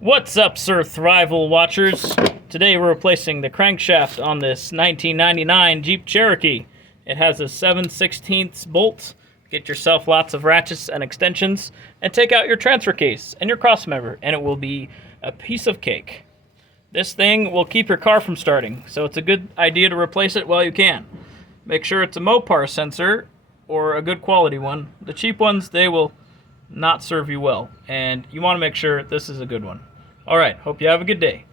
What's up, Sir Thrival watchers? Today we're replacing the crankshaft on this 1999 Jeep Cherokee. It has a 7/16 bolt. Get yourself lots of ratchets and extensions, and take out your transfer case and your crossmember, and it will be a piece of cake. This thing will keep your car from starting, so it's a good idea to replace it while you can. Make sure it's a Mopar sensor or a good quality one. The cheap ones, they will not serve you well, and you want to make sure this is a good one. All right, hope you have a good day.